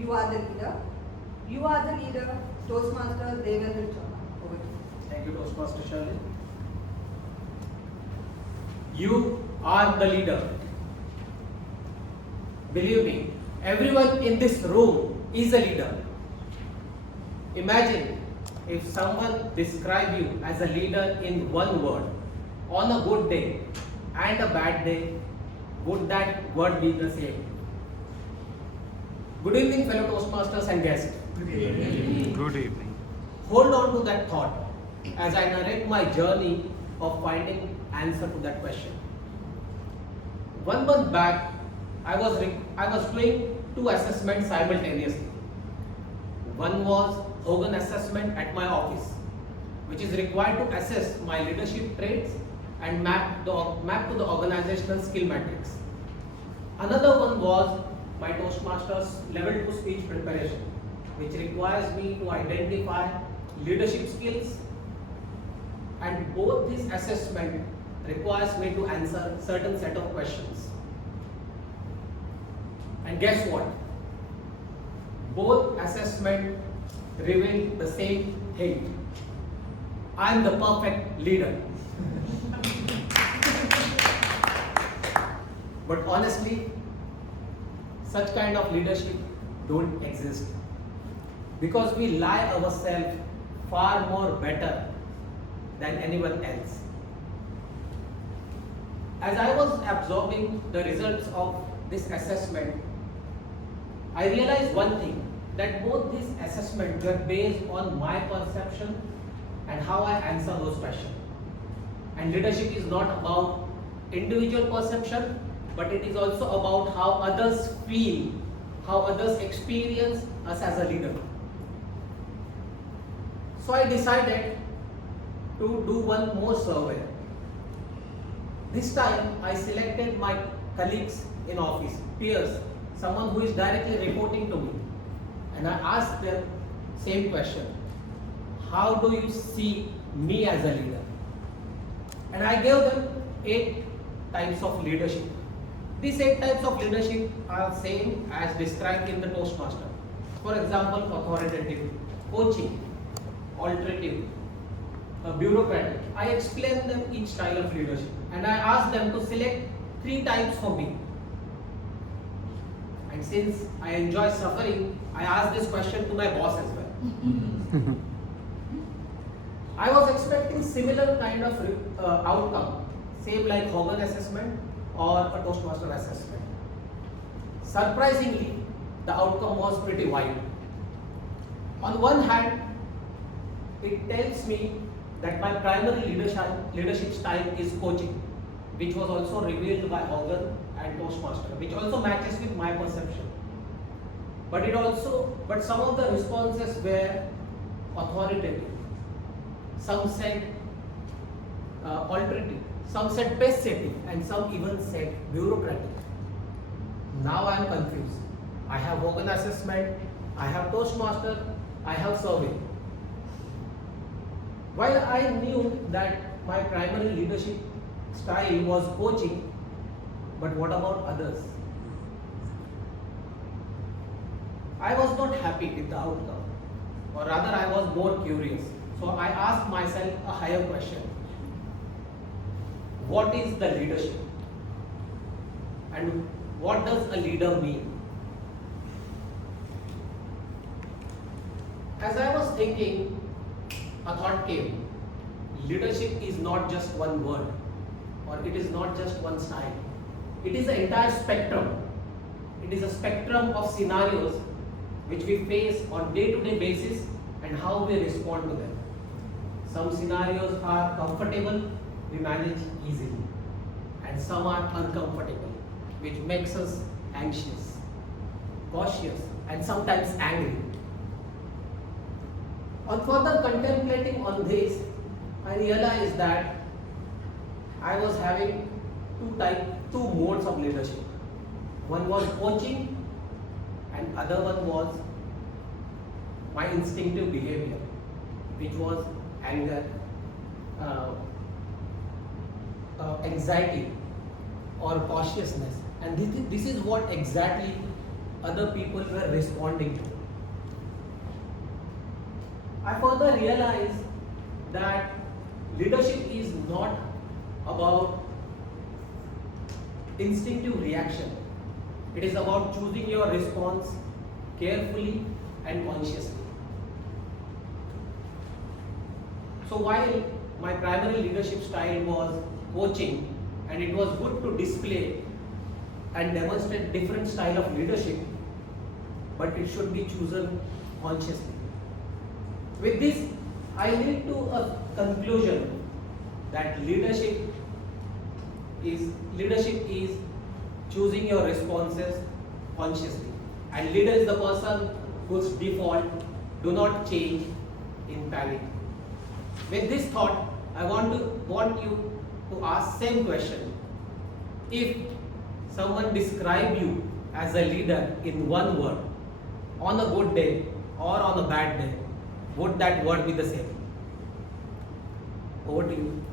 You are the leader. You are the leader. Toastmaster Devendra. Over to you. Thank you, Toastmaster Shirley. You are the leader. Believe me, everyone in this room is a leader. Imagine if someone described you as a leader in one word, on a good day and a bad day, would that word be the same? Good evening, fellow Toastmasters and guests. Good evening. Good evening. Hold on to that thought as I narrate my journey of finding answer to that question. 1 month back, I was doing 2 assessments simultaneously. One was Hogan assessment at my office, which is required to assess my leadership traits and map to the organizational skill matrix. Another one was my Toastmasters level 2 speech preparation, which requires me to identify leadership skills, and both this assessment requires me to answer certain set of questions. And guess what? Both assessment reveal the same thing. I am the perfect leader. But honestly, such kind of leadership don't exist, because we lie ourselves far more better than anyone else. As I was absorbing the results of this assessment, I realized one thing, that both these assessments were based on my perception and how I answer those questions. And leadership is not about individual perception, but it is also about how others feel, how others experience us as a leader. So I decided to do one more survey. This time I selected my colleagues in office, peers, someone who is directly reporting to me, and I asked them same question: how do you see me as a leader? And I gave them 8 types of leadership. These 8 types of leadership are same as described in the Toastmaster. For example, authoritative, coaching, alternative, bureaucratic. I explained them each style of leadership, and I asked them to select 3 types for me. And since I enjoy suffering, I asked this question to my boss as well. I was expecting similar kind of outcome, same like Hogan assessment or a Toastmaster assessment. Surprisingly, the outcome was pretty wide. On one hand, it tells me that my primary leadership style is coaching, which was also revealed by Hogan and Toastmaster, which also matches with my perception. But some of the responses were authoritative. Some said alternative, some said pace setting, and some even said bureaucratic. Now I am confused. I have Hogan assessment, I have Toastmaster, I have survey. While I knew that my primary leadership style was coaching, but what about others? I was not happy with the outcome, or rather I was more curious. So I asked myself a higher question. What is the leadership? And what does a leader mean? As I was thinking, a thought came. Leadership is not just one word, or it is not just one style. It is an entire spectrum. It is a spectrum of scenarios which we face on day-to-day basis and how we respond to them. Some scenarios are comfortable, we manage easily, and some are uncomfortable, which makes us anxious, cautious, and sometimes angry. On further contemplating on this, I realized that I was having two modes of leadership. One was coaching, and other one was my instinctive behavior, which was anger, anxiety, or cautiousness. And this is what exactly other people were responding to. I further realized that leadership is not about instinctive reaction. It is about choosing your response carefully and consciously. So while my primary leadership style was coaching, and it was good to display and demonstrate different style of leadership, but it should be chosen consciously. With this, I lead to a conclusion that leadership is choosing your responses consciously, and leader is the person whose default do not change in panic. With this thought, I want you to ask same question. If someone describe you as a leader in one word, on a good day or on a bad day, would that word be the same? Over to you.